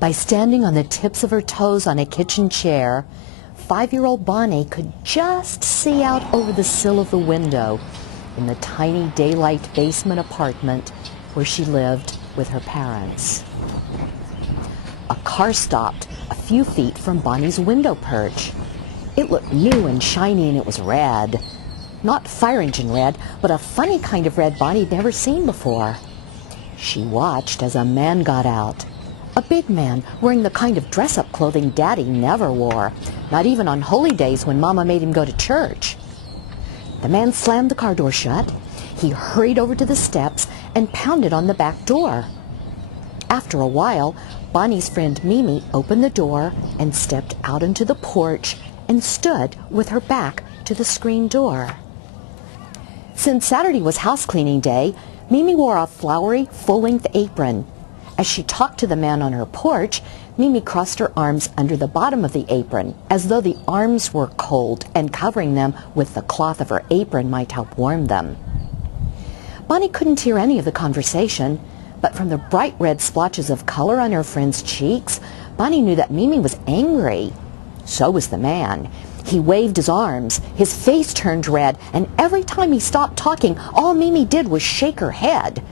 By standing on the tips of her toes on a kitchen chair, 5-year-old Bonnie could just see out over the sill of the window in the tiny daylight basement apartment where she lived with her parents. A car stopped a few feet from Bonnie's window perch. It looked new and shiny, and it was red. Not fire engine red, but a funny kind of red Bonnie'd never seen before. She watched as a man got out. A big man wearing the kind of dress-up clothing Daddy never wore, not even on holy days when Mama made him go to church. The man slammed the car door shut. He hurried over to the steps and pounded on the back door. After a while, Bonnie's friend Mimi opened the door and stepped out into the porch and stood with her back to the screen door. Since Saturday was house cleaning day, Mimi wore a flowery, full-length apron. As she talked to the man on her porch, Mimi crossed her arms under the bottom of the apron, as though the arms were cold and covering them with the cloth of her apron might help warm them. Bonnie couldn't hear any of the conversation, but from the bright red splotches of color on her friend's cheeks, Bonnie knew that Mimi was angry. So was the man. He waved his arms, his face turned red, and every time he stopped talking, all Mimi did was shake her head.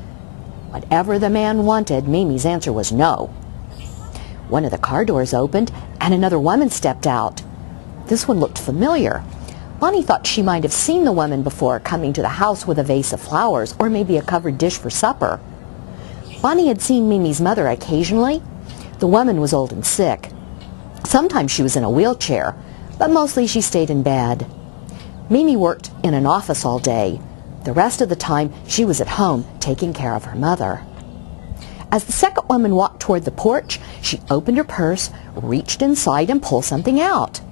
Whatever the man wanted, Mimi's answer was no. One of the car doors opened, and another woman stepped out. This one looked familiar. Bonnie thought she might have seen the woman before, coming to the house with a vase of flowers, or maybe a covered dish for supper. Bonnie had seen Mimi's mother occasionally. The woman was old and sick. Sometimes she was in a wheelchair, but mostly she stayed in bed. Mimi worked in an office all day. The rest of the time, she was at home taking care of her mother. As the second woman walked toward the porch, she opened her purse, reached inside, and pulled something out.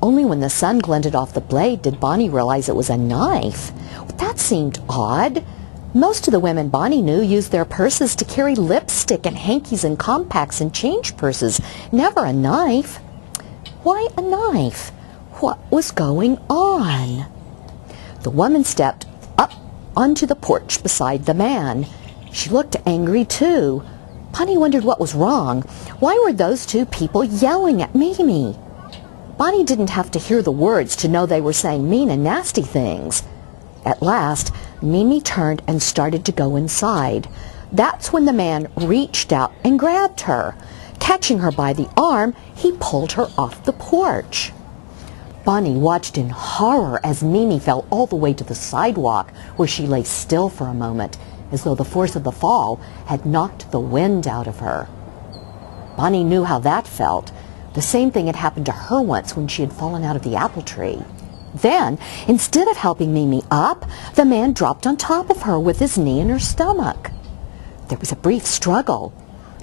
Only when the sun glinted off the blade did Bonnie realize it was a knife. That seemed odd. Most of the women Bonnie knew used their purses to carry lipstick and hankies and compacts and change purses, never a knife. Why a knife? What was going on? The woman stepped up onto the porch beside the man. She looked angry too. Bonnie wondered what was wrong. Why were those two people yelling at Mimi? Bonnie didn't have to hear the words to know they were saying mean and nasty things. At last, Mimi turned and started to go inside. That's when the man reached out and grabbed her. Catching her by the arm, he pulled her off the porch. Bonnie watched in horror as Mimi fell all the way to the sidewalk, where she lay still for a moment, as though the force of the fall had knocked the wind out of her. Bonnie knew how that felt. The same thing had happened to her once when she had fallen out of the apple tree. Then, instead of helping Mimi up, the man dropped on top of her with his knee in her stomach. There was a brief struggle.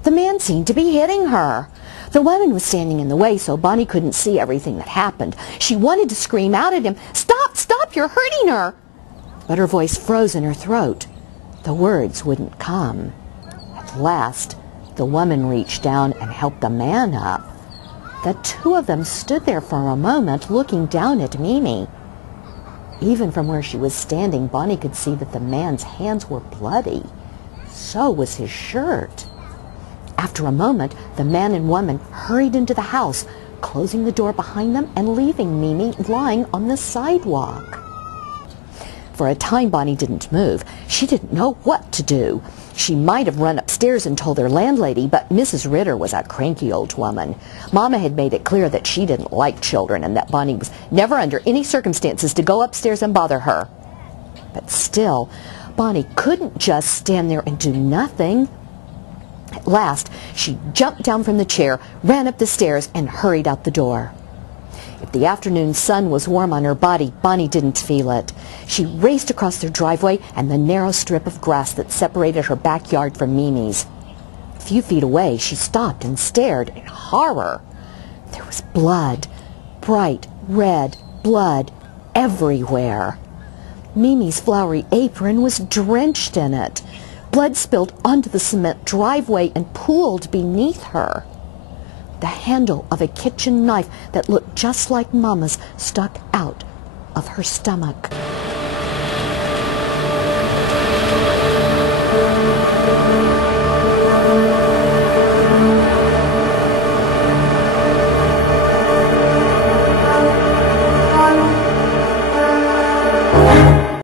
The man seemed to be hitting her. The woman was standing in the way, so Bonnie couldn't see everything that happened. She wanted to scream out at him, "Stop, stop, you're hurting her!" But her voice froze in her throat. The words wouldn't come. At last, the woman reached down and helped the man up. The two of them stood there for a moment, looking down at Mimi. Even from where she was standing, Bonnie could see that the man's hands were bloody. So was his shirt. After a moment, the man and woman hurried into the house, closing the door behind them and leaving Mimi lying on the sidewalk. For a time, Bonnie didn't move. She didn't know what to do. She might have run upstairs and told her landlady, but Mrs. Ritter was a cranky old woman. Mama had made it clear that she didn't like children and that Bonnie was never under any circumstances to go upstairs and bother her. But still, Bonnie couldn't just stand there and do nothing. At last, she jumped down from the chair, ran up the stairs, and hurried out the door. If the afternoon sun was warm on her body, Bonnie didn't feel it. She raced across their driveway and the narrow strip of grass that separated her backyard from Mimi's. A few feet away, she stopped and stared in horror. There was blood, bright red blood, everywhere. Mimi's flowery apron was drenched in it. Blood spilled onto the cement driveway and pooled beneath her. The handle of a kitchen knife that looked just like Mama's stuck out of her stomach.